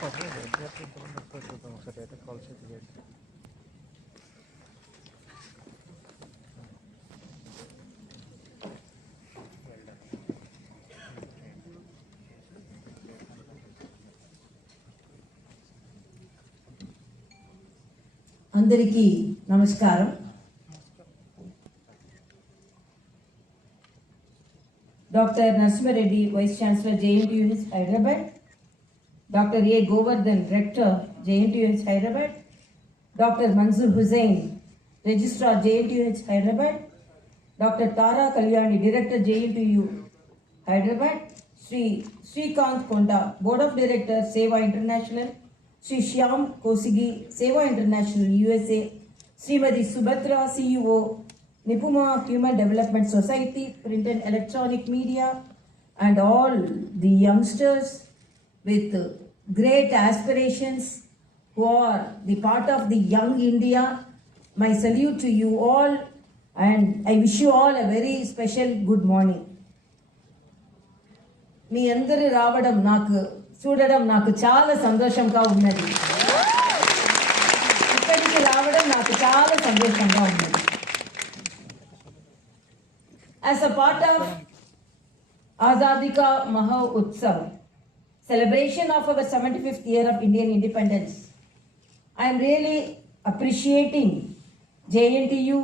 అందరికీ నమస్కారం. Doctor Narasimha Reddy, vice chancellor JNTUS Hyderabad, doctor A. Govardhan, rector JNTUS Hyderabad, doctor Mansoor Hussain, registrar JNTUS Hyderabad, doctor Tara Kalyani, director JNTU Hyderabad, Shri Srikanth Konda, board of director Seva international, Sri Shyam Kosigi, Seva International USA, Srimati Subhatra, CEO, Nipuma Human Development Society, Print and Electronic Media, and all the youngsters with great aspirations who are the part of the young India. My salute to you all, and I wish you all a very special good morning. మీ అందరూ రావడం చూడడం నాకు చాలా సంతోషంగా ఉన్నది. ఇక్కడికి రావడం నాకు చాలా సంతోషంగా ఉన్నది. As a part of Azadi Ka Maha Utsav, celebration of our 75th year of Indian independence, I am really appreciating JNTU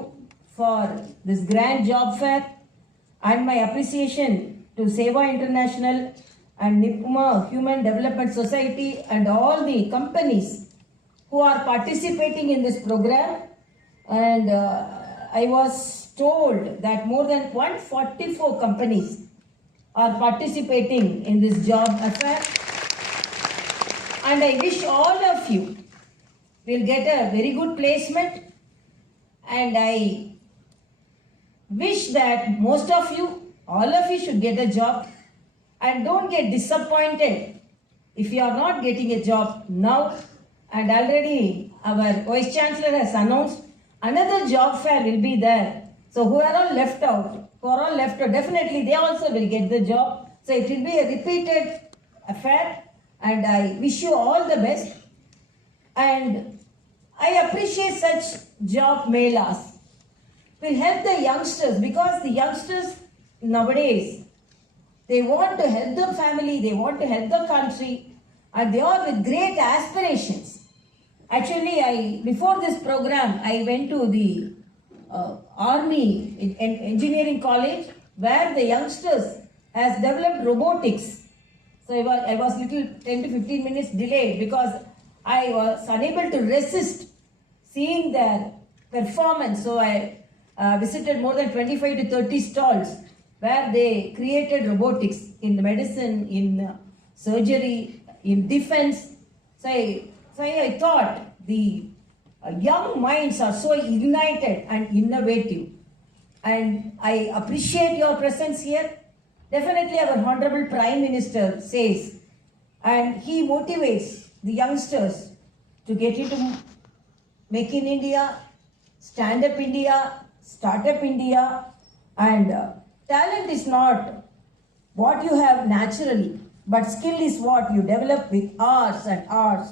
for this grand job fair, and my appreciation to Seva International and Nipuma Human Development Society and all the companies who are participating in this program. And I was told that more than 144 companies are participating in this job affair. And I wish all of you will get a very good placement, and I wish that most of you, all of you, should get a job. And don't get disappointed if you are not getting a job now. And already our Vice Chancellor has announced another job fair will be there. So who are all left out, definitely they also will get the job. So it will be a repeated affair, and I wish you all the best. And I appreciate such job melas. Will help the youngsters, because the youngsters nowadays, they want to help the family, they want to help the country, and they are with great aspirations. Actually, before this program, I went to the Army Engineering College, where the youngsters has developed robotics. So I was little 10 to 15 minutes delayed because I was unable to resist seeing their performance. So I visited more than 25 to 30 stalls where they created robotics in medicine, in surgery, in defense. So I thought the young minds are so ignited and innovative. And I appreciate your presence here. Definitely our Honorable Prime Minister says, and he motivates the youngsters to get into Make in India, Stand Up India, Start Up India, and talent is not what you have naturally, but skill is what you develop with hours and hours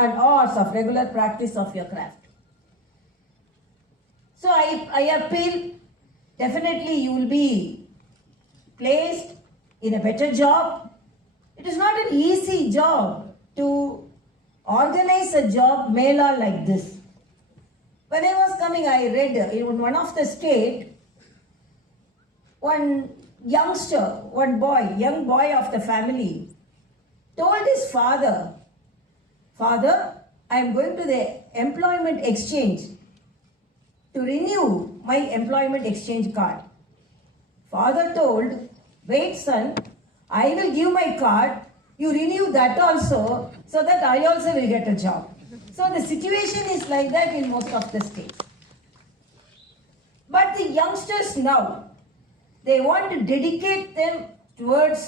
and hours of regular practice of your craft. So I appeal, definitely you will be placed in a better job. It is not an easy job to organize a job mela like this. When I was coming, I read in one of the state, one youngster, young boy of the family, told his father, "Father, I am going to the employment exchange to renew my employment exchange card." Father told, "Wait, son, I will give my card, you renew that also, so that I also will get a job." So the situation is like that in most of the states. But the youngsters now, they want to dedicate them towards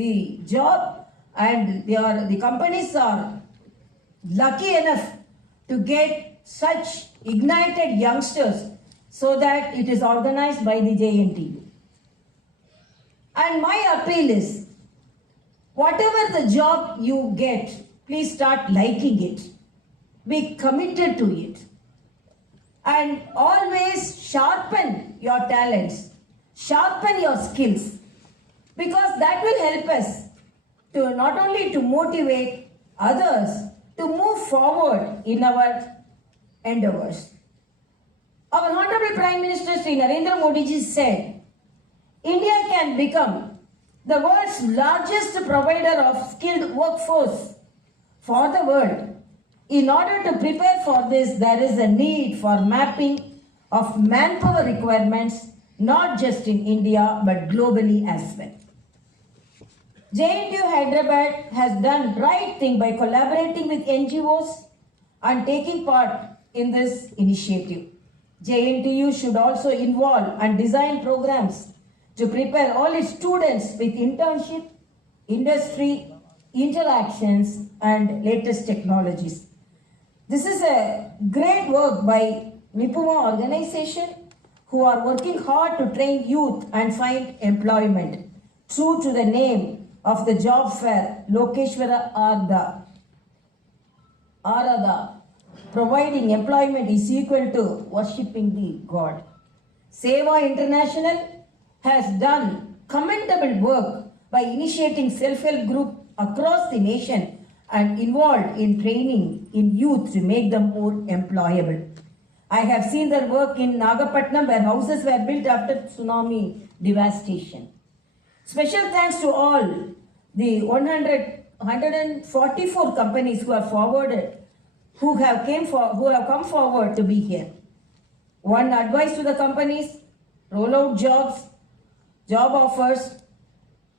the job, and the companies are lucky enough to get such ignited youngsters, so that it is organized by the JNTU. And my appeal is, whatever the job you get, Please start liking it. Be committed to it. And always sharpen your talents, sharpen your skills, because that will help us to not only to motivate others to move forward in our endeavors. Our Honorable Prime Minister Sri Narendra Modi ji said, India can become the world's largest provider of skilled workforce for the world. In order to prepare for this, there is a need for mapping of manpower requirements, not just in India, but globally as well. JNTU Hyderabad has done right thing by collaborating with NGOs and taking part in this initiative. JNTU should also involve and design programs to prepare all its students with internship, industry, interactions, and latest technologies. This is a great work by Nipuma organization who are working hard to train youth and find employment. True to the name of the job fair, Lokeshwara Arada, providing employment is equal to worshipping the God. Seva International has done commendable work by initiating self-help group across the nation and involved in training in youth to make them more employable. I have seen their work in Nagapatnam where houses were built after tsunami devastation. Special thanks to all the 144 companies who have come forward to be here. One advice to the companies: roll out jobs, job offers,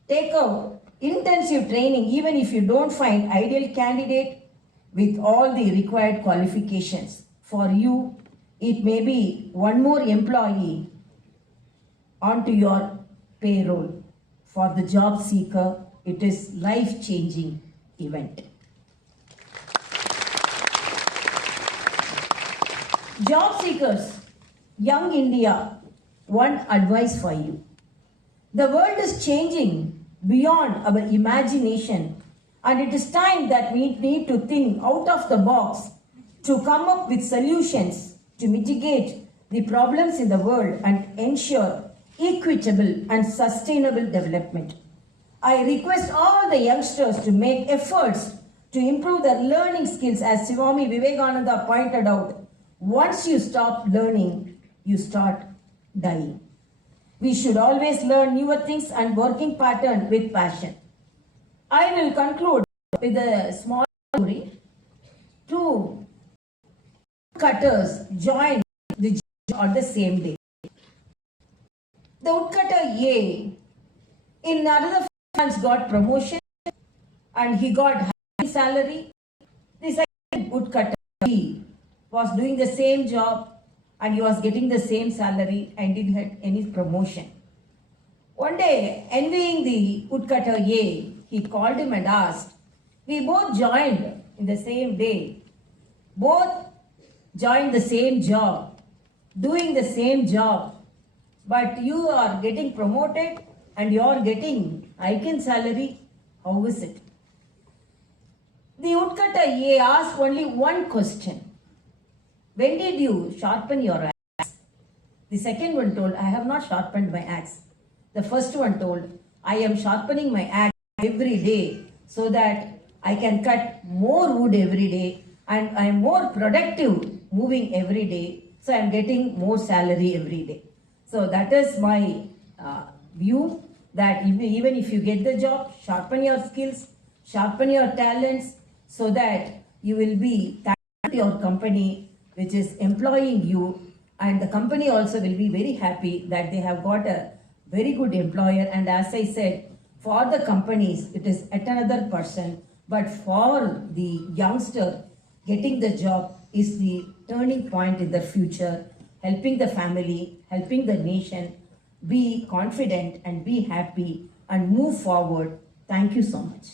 take out intensive training even if you don't find ideal candidate with all the required qualifications. For you, it may be one more employee onto your payroll. For the job seeker, it is life-changing event. Job seekers, young India, one advice for you. The world is changing beyond our imagination, and it is time that we need to think out of the box to come up with solutions to mitigate the problems in the world and ensure equitable and sustainable development. I request all the youngsters to make efforts to improve their learning skills. As Swami Vivekananda pointed out, once you stop learning, you start dying. We should always learn newer things and working pattern with passion. I will conclude with a small story. Two cutters joined the job on the same day. The woodcutter A in another months got promotion and he got high salary. The second woodcutter B was doing the same job and he was getting the same salary and didn't get any promotion. One day, envying the woodcutter A, he called him and asked, we both joined in the same day, both joined the same job, doing the same job, but you are getting promoted and you are getting hike in salary. How is it? The woodcutter A asked only one question. When did you sharpen your axe? The second one told, I have not sharpened my axe. The first one told, I am sharpening my axe every day so that I can cut more wood every day and I am more productive moving every day. So I am getting more salary every day. So that is my view, that even if you get the job, sharpen your skills, sharpen your talents so that you will be thankful to your company which is employing you, and the company also will be very happy that they have got a very good employer. And as I said, for the companies it is at another person, but for the youngster, getting the job is the turning point in the future, helping the family, helping the nation. Be confident and be happy and move forward. Thank you so much.